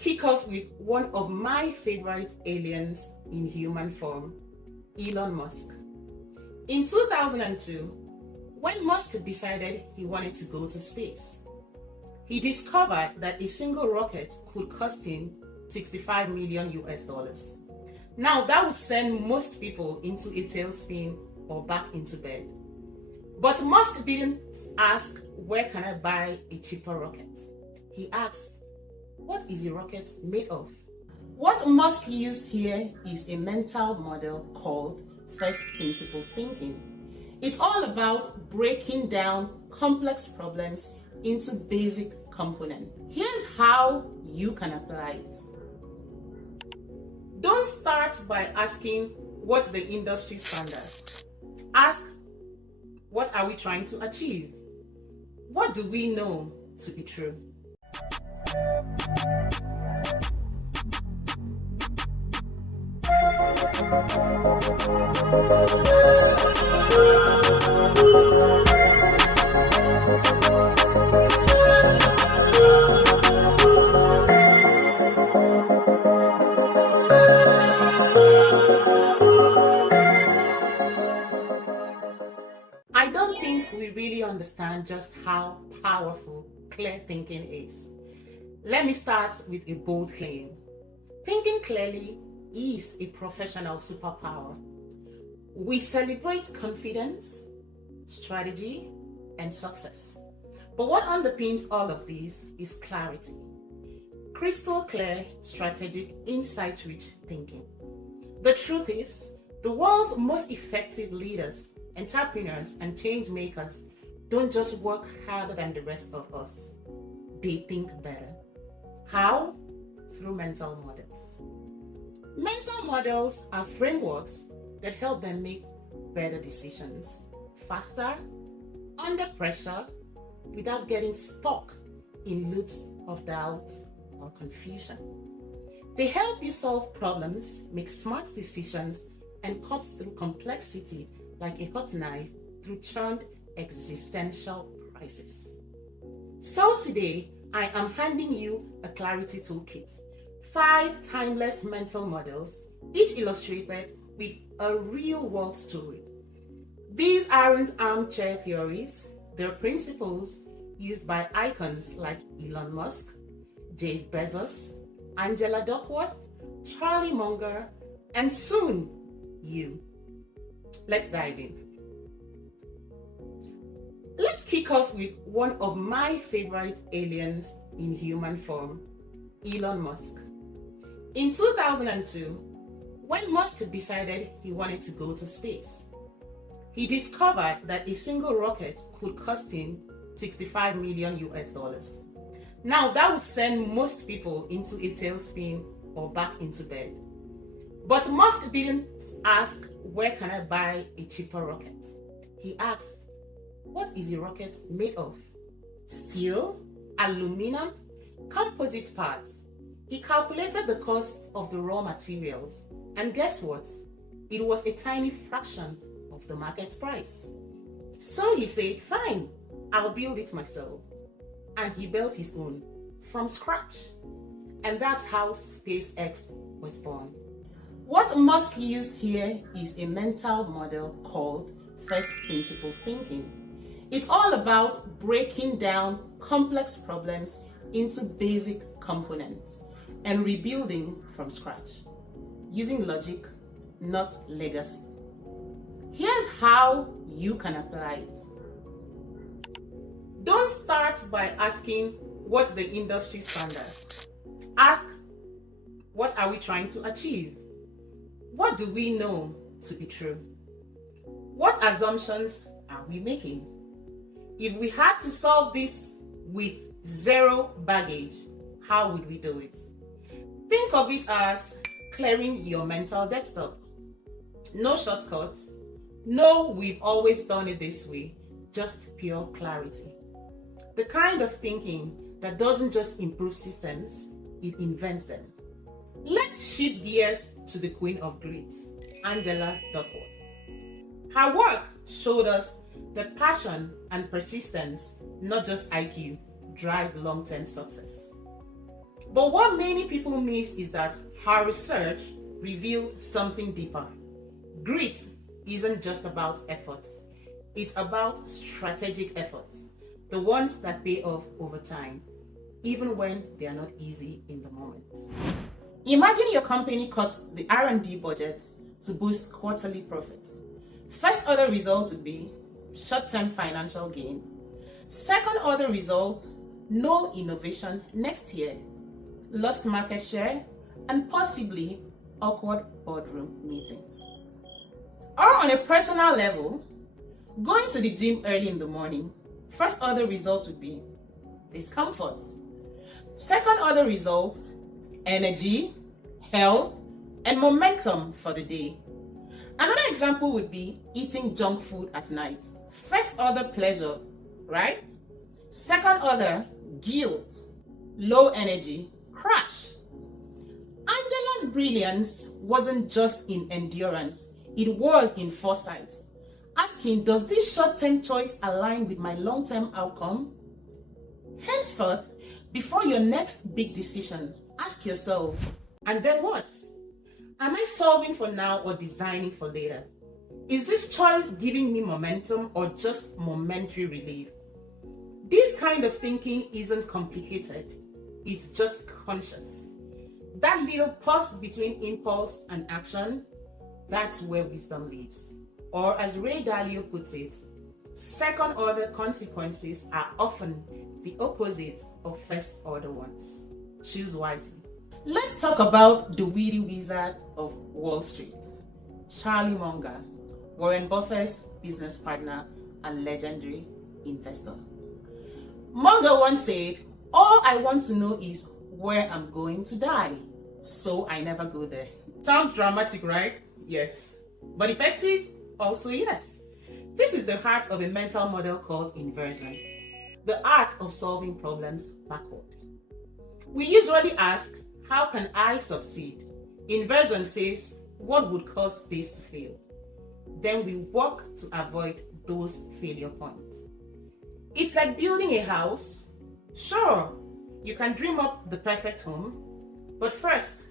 kick off with one of my favorite aliens in human form, Elon Musk. In 2002, when Musk decided he wanted to go to space, he discovered that a single rocket could cost him 65 million US dollars. Now that would send most people into a tailspin or back into bed. But Musk didn't ask, where can I buy a cheaper rocket? He asked, what is a rocket made of? What Musk used here is a mental model called first principles thinking. It's all about breaking down complex problems into basic components. Here's how you can apply it. Don't start by asking what's the industry standard. Ask, what are we trying to achieve? What do we know to be true? I don't think we really understand just how powerful clear thinking is. Let me start with a bold claim. Thinking clearly is a professional superpower. We celebrate confidence, strategy, and success. But what underpins all of these is clarity. Crystal clear, strategic, insight-rich thinking. The truth is, the world's most effective leaders, entrepreneurs, and change makers don't just work harder than the rest of us. They think better. How? Through mental models. Mental models are frameworks that help them make better decisions, faster, under pressure, without getting stuck in loops of doubt or confusion. They help you solve problems, make smart decisions, and cut through complexity like a hot knife through churned existential crisis. So today, I am handing you a clarity toolkit. 5 timeless mental models, each illustrated with a real-world story. These aren't armchair theories, they're principles used by icons like Elon Musk, Jeff Bezos, Angela Duckworth, Charlie Munger, and soon, you. Let's dive in. Let's kick off with one of my favorite aliens in human form, Elon Musk. In 2002, when Musk decided he wanted to go to space, he discovered that a single rocket could cost him 65 million US dollars. Now that would send most people into a tailspin or back into bed. But Musk didn't ask, where can I buy a cheaper rocket? He asked, what is a rocket made of? Steel, aluminum, composite parts. He calculated the cost of the raw materials, and guess what? It was a tiny fraction of the market price. So he said, fine, I'll build it myself. And he built his own from scratch. And that's how SpaceX was born. What Musk used here is a mental model called first principles thinking. It's all about breaking down complex problems into basic components and rebuilding from scratch, using logic, not legacy. Here's how you can apply it. Don't start by asking, what's the industry standard? Ask, what are we trying to achieve? What do we know to be true? What assumptions are we making? If we had to solve this with zero baggage, how would we do it? Think of it as clearing your mental desktop. No shortcuts. No, we've always done it this way. Just pure clarity. The kind of thinking that doesn't just improve systems, it invents them. Let's shift gears to the Queen of Greats, Angela Duckworth. Her work showed us that passion and persistence, not just IQ, drive long-term success. But what many people miss is that our research revealed something deeper. Grit isn't just about effort, it's about strategic effort, the ones that pay off over time, even when they are not easy in the moment. Imagine your company cuts the R&D budget to boost quarterly profit. First order result would be short-term financial gain. Second order result, no innovation next year, lost market share, and possibly awkward boardroom meetings. Or on a personal level, going to the gym early in the morning, first order result would be discomfort. Second order result, energy, health, and momentum for the day. Another example would be eating junk food at night. First order pleasure, right? Second order, guilt, low energy, crash. Angela's brilliance wasn't just in endurance, it was in foresight. Asking, does this short-term choice align with my long-term outcome? Henceforth, before your next big decision, ask yourself, and then what? Am I solving for now or designing for later? Is this choice giving me momentum or just momentary relief? This kind of thinking isn't complicated, it's just conscious. That little pause between impulse and action, that's where wisdom lives. Or as Ray Dalio puts it, second order consequences are often the opposite of first order ones. Choose wisely. Let's talk about the witty wizard of Wall Street, Charlie Munger, Warren Buffett's business partner and legendary investor. Munger once said, "All I want to know is where I'm going to die, so I never go there." Sounds dramatic, right? Yes. But effective? Also yes. This is the heart of a mental model called inversion, the art of solving problems backward. We usually ask, how can I succeed? Inversion says, what would cause this to fail? Then we work to avoid those failure points. It's like building a house. Sure, you can dream up the perfect home, but first,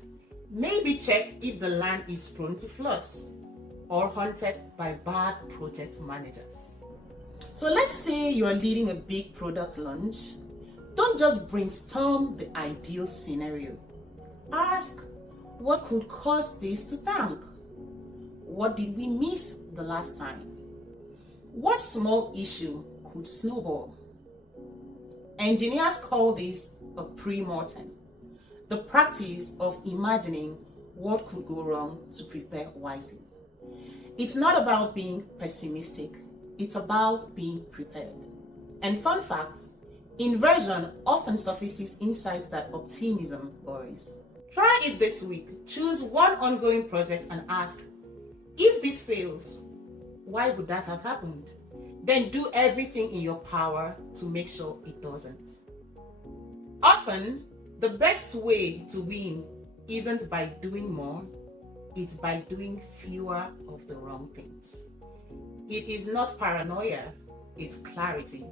maybe check if the land is prone to floods or haunted by bad project managers. So let's say you're leading a big product launch. Don't just brainstorm the ideal scenario. Ask, what could cause this to tank? What did we miss the last time? What small issue could snowball? Engineers call this a pre-mortem, the practice of imagining what could go wrong to prepare wisely. It's not about being pessimistic, it's about being prepared. And fun fact, inversion often surfaces insights that optimism buries. Try it this week. Choose one ongoing project and ask, if this fails, why would that have happened? Then do everything in your power to make sure it doesn't. Often, the best way to win isn't by doing more, it's by doing fewer of the wrong things. It is not paranoia, it's clarity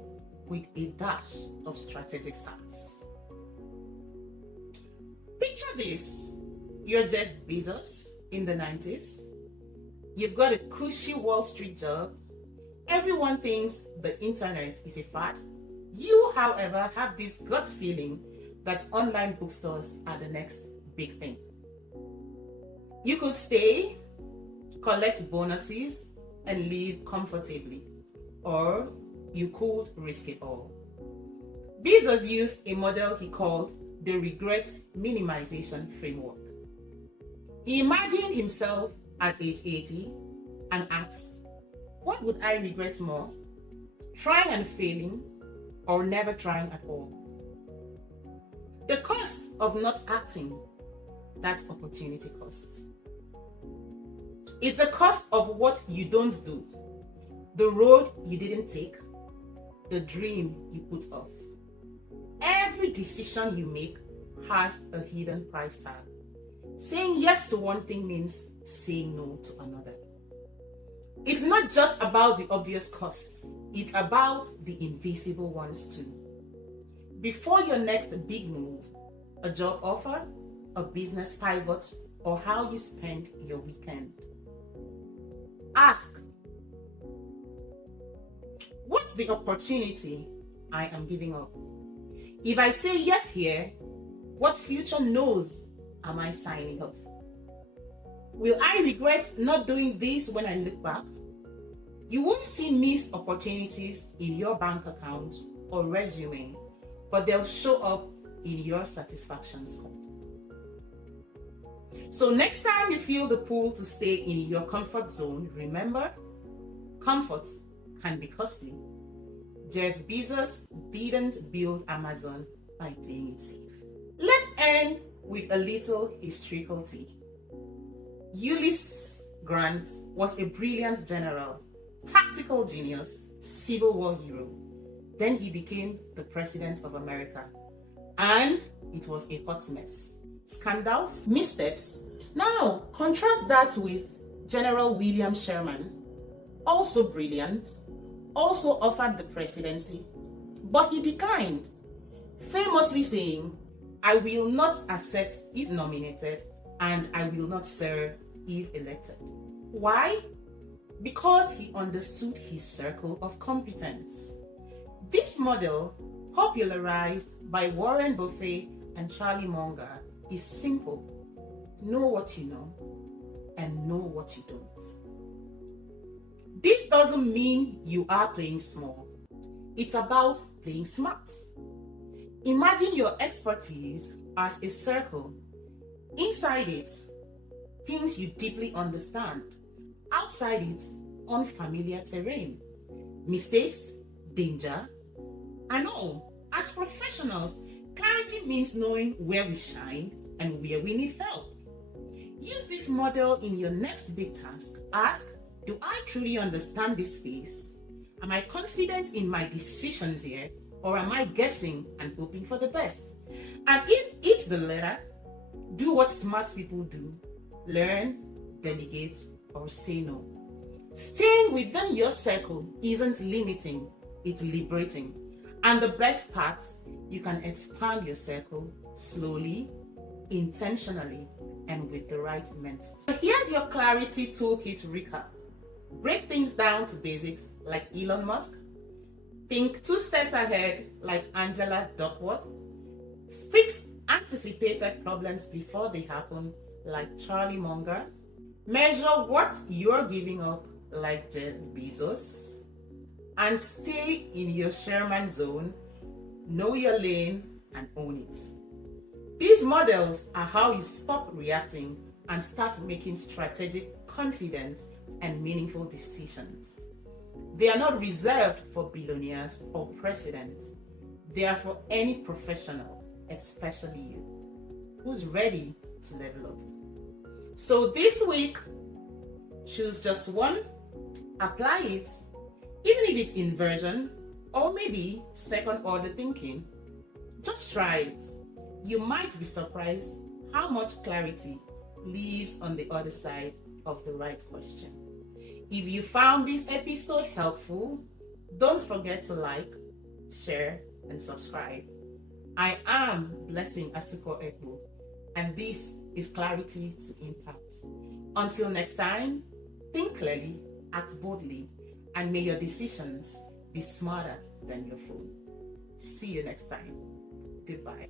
with a dash of strategic sense. Picture this, you're Jeff Bezos in the 90s. You've got a cushy Wall Street job. Everyone thinks the internet is a fad. You, however, have this gut feeling that online bookstores are the next big thing. You could stay, collect bonuses, and live comfortably, or you could risk it all. Bezos used a model he called the regret minimization framework. He imagined himself at age 80 and asked, what would I regret more? Trying and failing, or never trying at all? The cost of not acting, that's opportunity cost. It's the cost of what you don't do, the road you didn't take, the dream you put off. Every decision you make has a hidden price tag. Saying yes to one thing means saying no to another. It's not just about the obvious costs, it's about the invisible ones too. Before your next big move, a job offer, a business pivot, or how you spend your weekend. Ask, what's the opportunity I am giving up? If I say yes here, what future no's am I signing up? Will I regret not doing this when I look back? You won't see missed opportunities in your bank account or resume, but they'll show up in your satisfaction score. So next time you feel the pull to stay in your comfort zone, remember, comfort can be costly. Jeff Bezos didn't build Amazon by playing it safe. Let's end with a little historical tea. Ulysses Grant was a brilliant general, tactical genius, Civil War hero. Then he became the President of America. And it was a hot mess. Scandals, missteps. Now, contrast that with General William Sherman, also brilliant, also offered the presidency, but he declined, famously saying, "I will not accept if nominated, and I will not serve if elected." Why? Because he understood his circle of competence. This model, popularized by Warren Buffett and Charlie Munger, is simple. Know what you know and know what you don't. This doesn't mean you are playing small. It's about playing smart. Imagine your expertise as a circle. Inside it, things you deeply understand. Outside it, unfamiliar terrain. Mistakes, danger, and all. As professionals, clarity means knowing where we shine and where we need help. Use this model in your next big task. Ask, do I truly understand this space? Am I confident in my decisions here, or am I guessing and hoping for the best? And if it's the latter, do what smart people do. Learn, delegate, or say no. Staying within your circle isn't limiting, it's liberating. And the best part, you can expand your circle slowly, intentionally, and with the right mentors. So here's your clarity toolkit recap. Break things down to basics like Elon Musk. Think 2 steps ahead like Angela Duckworth. Fix anticipated problems before they happen like Charlie Munger. Measure what you're giving up like Jeff Bezos. And stay in your Sherman zone. Know your lane and own it. These models are how you stop reacting and start making strategic, confident, and meaningful decisions. They are not reserved for billionaires or presidents. They are for any professional, especially you, who's ready to level up. So this week, choose just one, apply it, even if it's inversion or maybe second order thinking. Just try it. You might be surprised how much clarity lives on the other side of the right question. If you found this episode helpful, don't forget to like, share, and subscribe. I am Blessing Asuko Ekbo, and this is Clarity to Impact. Until next time, think clearly, act boldly, and may your decisions be smarter than your phone. See you next time. Goodbye.